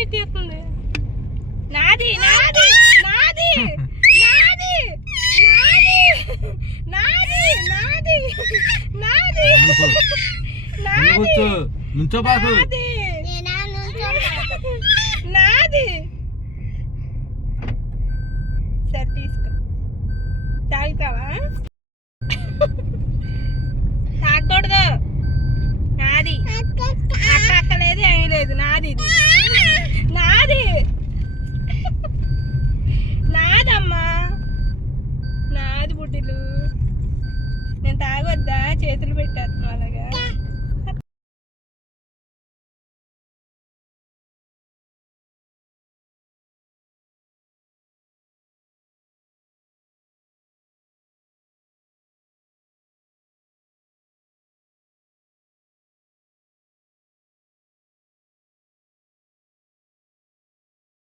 పెట్టేస్తుంది. నాది నాది నాది నాది నాది నాది నాది నాది. సరే తీసుకో. తాగుతావా? తాగకూడదు. నాది అక్కలేదు ఏమీ లేదు. నాది నాది నాదమ్మా నాది బుడ్డిలు. నేను తాగొద్దా? చేతులు పెట్టి